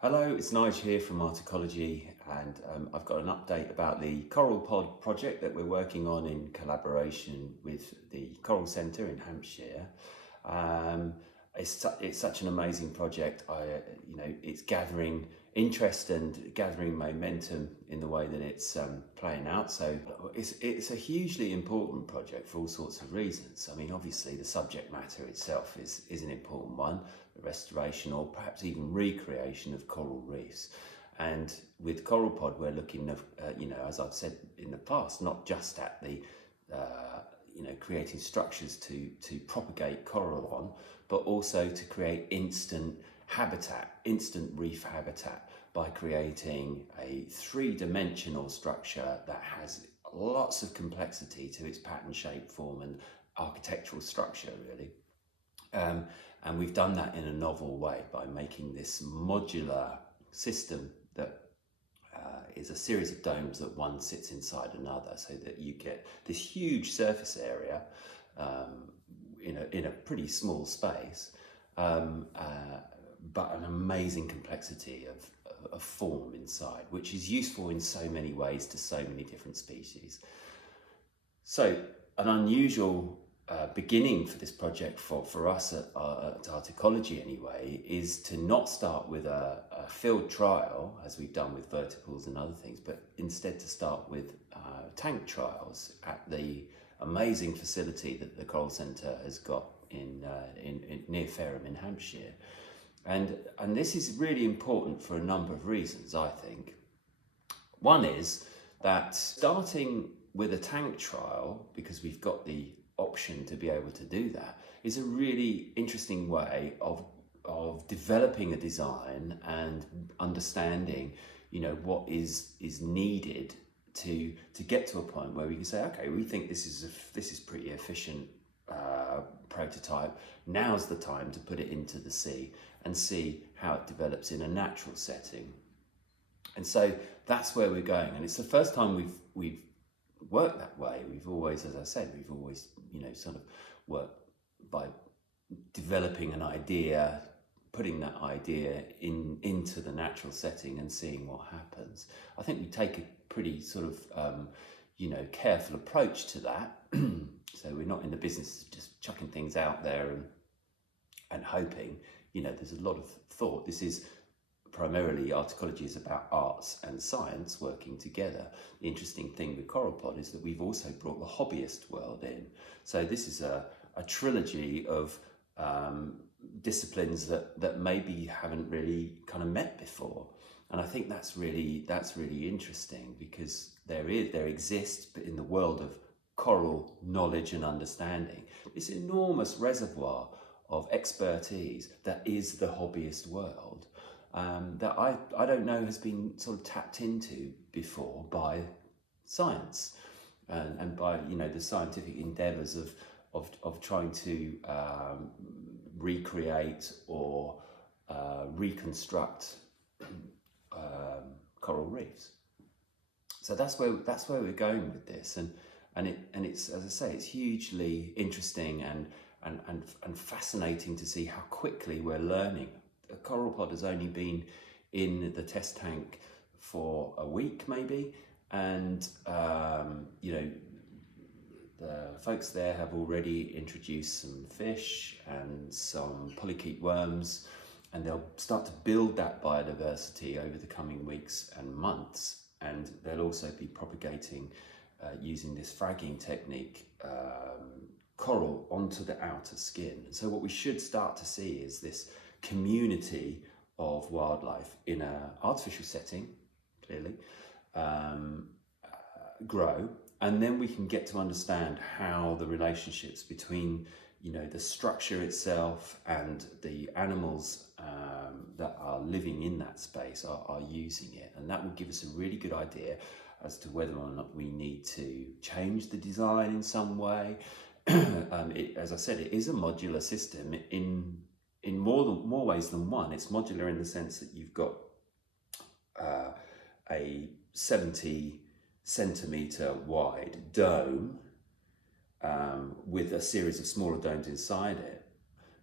Hello, it's Nige here from Articology, and I've got an update about the CoralPod project that we're working on in collaboration with the Coral Centre in Hampshire. Um, it's such an amazing project. It's gathering interest and gathering momentum in the way that it's playing out. So it's a hugely important project for all sorts of reasons. I mean, obviously the subject matter itself is an important one, the restoration or perhaps even recreation of coral reefs. And with CoralPod, we're looking at, as I've said in the past, not just at the creating structures to propagate coral on, but also to create instant reef habitat by creating a three-dimensional structure that has lots of complexity to its pattern, shape, form, and architectural structure, really. And we've done that in a novel way by making this modular system that is a series of domes that one sits inside another, so that you get this huge surface area in a pretty small space, but an amazing complexity of form inside, which is useful in so many ways to so many different species. So an unusual beginning for this project for us at Articology anyway is to not start with a field trial as we've done with vertipools and other things, but instead to start with tank trials at the amazing facility that the Coral Centre has got in near Fareham in Hampshire. And this is really important for a number of reasons, I think. One is that starting with a tank trial, because we've got the option to be able to do that, is a really interesting way of developing a design and understanding, what is needed to get to a point where we can say, okay, we think this is pretty efficient prototype. Now's the time to put it into the sea and see how it develops in a natural setting. And so that's where we're going, and it's the first time we've worked that way. We've always, as I said, sort of worked by developing an idea, putting that idea into the natural setting and seeing what happens. I think we take a pretty sort of careful approach to that. So we're not in the business of just chucking things out there and hoping. There's a lot of thought. This is primarily, Articology is about arts and science working together. The interesting thing with CoralPod is that we've also brought the hobbyist world in. So this is a trilogy of disciplines that maybe haven't really kind of met before. And I think that's really interesting, because there exists in the world of coral knowledge and understanding this enormous reservoir of expertise that is the hobbyist world, that I don't know has been sort of tapped into before by science and by the scientific endeavours of trying to recreate or reconstruct coral reefs. So that's where we're going with this, and it's, as I say, it's hugely interesting and fascinating to see how quickly we're learning. CoralPod has only been in the test tank for a week maybe, and the folks there have already introduced some fish and some polychaete worms, and they'll start to build that biodiversity over the coming weeks and months, and they'll also be propagating using this fragging technique coral onto the outer skin. And so what we should start to see is this community of wildlife in an artificial setting, clearly, grow, and then we can get to understand how the relationships between the structure itself and the animals that are living in that space are using it, and that will give us a really good idea as to whether or not we need to change the design in some way. As I said, it is a modular system in more ways than one. It's modular in the sense that you've got a 70 centimetre wide dome with a series of smaller domes inside it.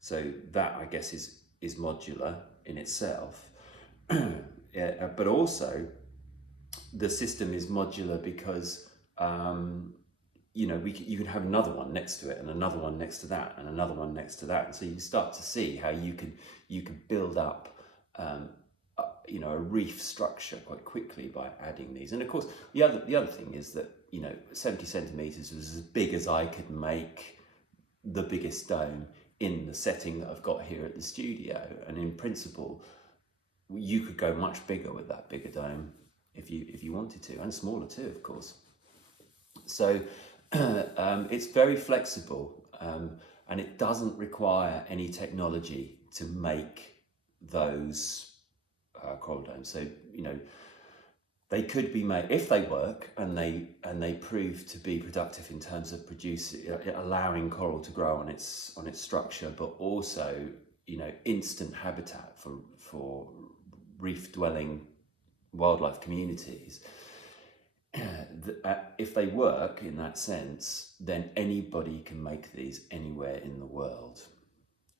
So that, I guess, is modular in itself. but also the system is modular because you can have another one next to it and another one next to that and another one next to that, and so you start to see how you can build up a reef structure quite quickly by adding these. And of course, the other thing is that 70 centimeters was as big as I could make the biggest dome in the setting that I've got here at the studio, and in principle you could go much bigger with that bigger dome if you wanted to, and smaller too, of course. So it's very flexible, and it doesn't require any technology to make those coral domes. So they could be made if they work and they prove to be productive in terms of allowing coral to grow on its structure, but also instant habitat for reef dwelling wildlife communities. If they work in that sense, then anybody can make these anywhere in the world,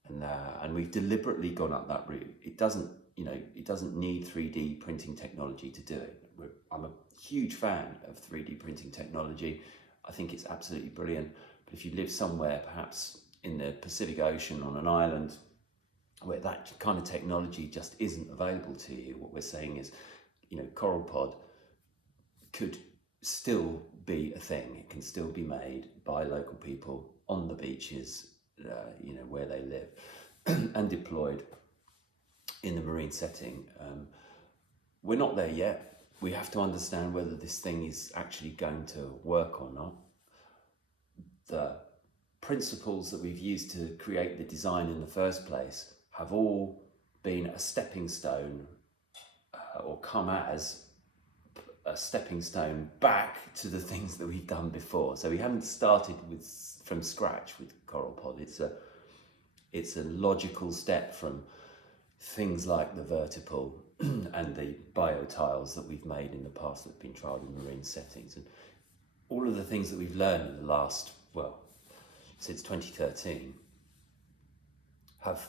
and we've deliberately gone up that route. It doesn't need 3D printing technology to do it. I'm a huge fan of 3D printing technology. I think it's absolutely brilliant. But if you live somewhere, perhaps in the Pacific Ocean on an island, where that kind of technology just isn't available to you, what we're saying is, CoralPod could still be a thing. It can still be made by local people on the beaches, where they live, and deployed in the marine setting. We're not there yet. We have to understand whether this thing is actually going to work or not. The principles that we've used to create the design in the first place have all been a stepping stone, or come as a stepping stone back to the things that we've done before. So we haven't started from scratch with CoralPod. It's a logical step from things like the vertical and the biotiles that we've made in the past that have been trialled in marine settings, and all of the things that we've learned in the last, since 2013 have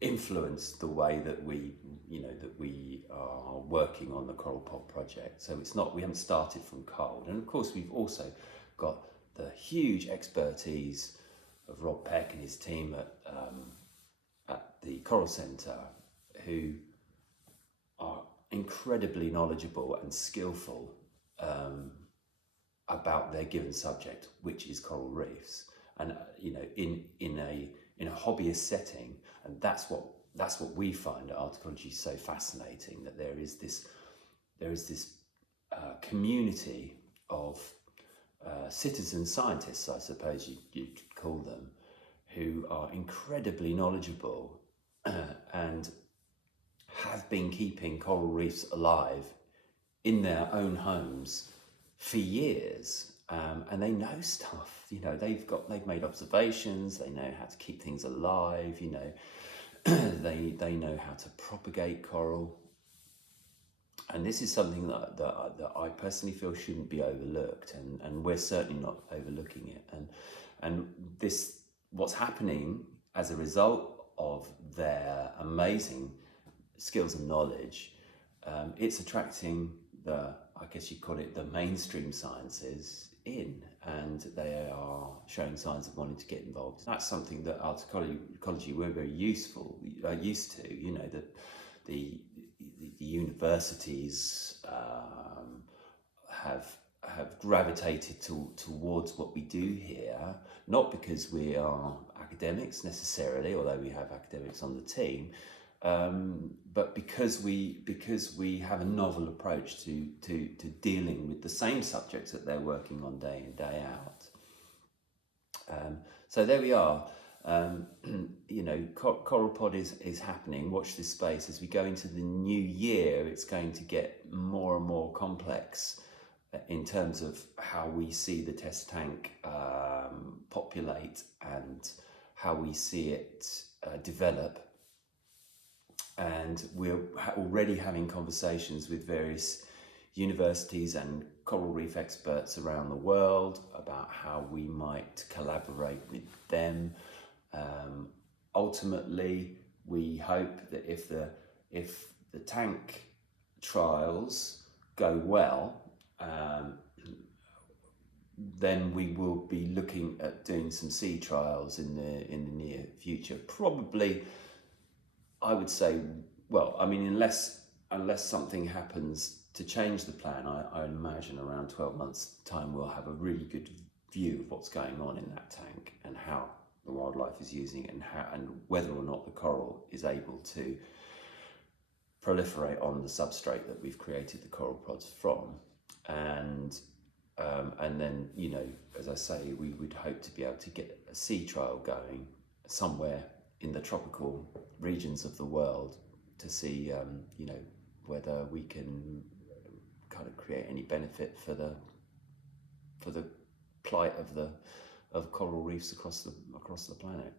influenced the way that we are working on the CoralPod project. So we haven't started from cold. And of course we've also got the huge expertise of Rob Peck and his team at the Coral Centre, who are incredibly knowledgeable and skillful about their given subject, which is coral reefs, and in a hobbyist setting. And that's what we find at Articology so fascinating, that there is this community of citizen scientists, I suppose you'd call them, who are incredibly knowledgeable and have been keeping coral reefs alive in their own homes for years, and they know stuff. They've made observations. They know how to keep things alive. They know how to propagate coral, and this is something that I personally feel shouldn't be overlooked, and we're certainly not overlooking it. And this, what's happening as a result of their amazing skills and knowledge, it's attracting I guess you'd call it the mainstream sciences in, and they are showing signs of wanting to get involved. That's something that Articology we're very used to. The universities have gravitated towards what we do here, not because we are academics necessarily, although we have academics on the team, but because we have a novel approach to dealing with the same subjects that they're working on day in, day out. So there we are. CoralPod is happening. Watch this space. As we go into the new year, it's going to get more and more complex in terms of how we see the test tank populate and how we see it develop. And we're already having conversations with various universities and coral reef experts around the world about how we might collaborate with them. Ultimately, we hope that if if the tank trials go well, then we will be looking at doing some sea trials in the near future. Probably, I would say, well, I mean, unless something happens to change the plan, I imagine around 12 months' time we'll have a really good view of what's going on in that tank and how the wildlife is using it, and whether or not the coral is able to proliferate on the substrate that we've created the CoralPods from. And then, you know, as I say, we would hope to be able to get a sea trial going somewhere in the tropical regions of the world to see, you know, whether we can kind of create any benefit for the plight of coral reefs across the planet.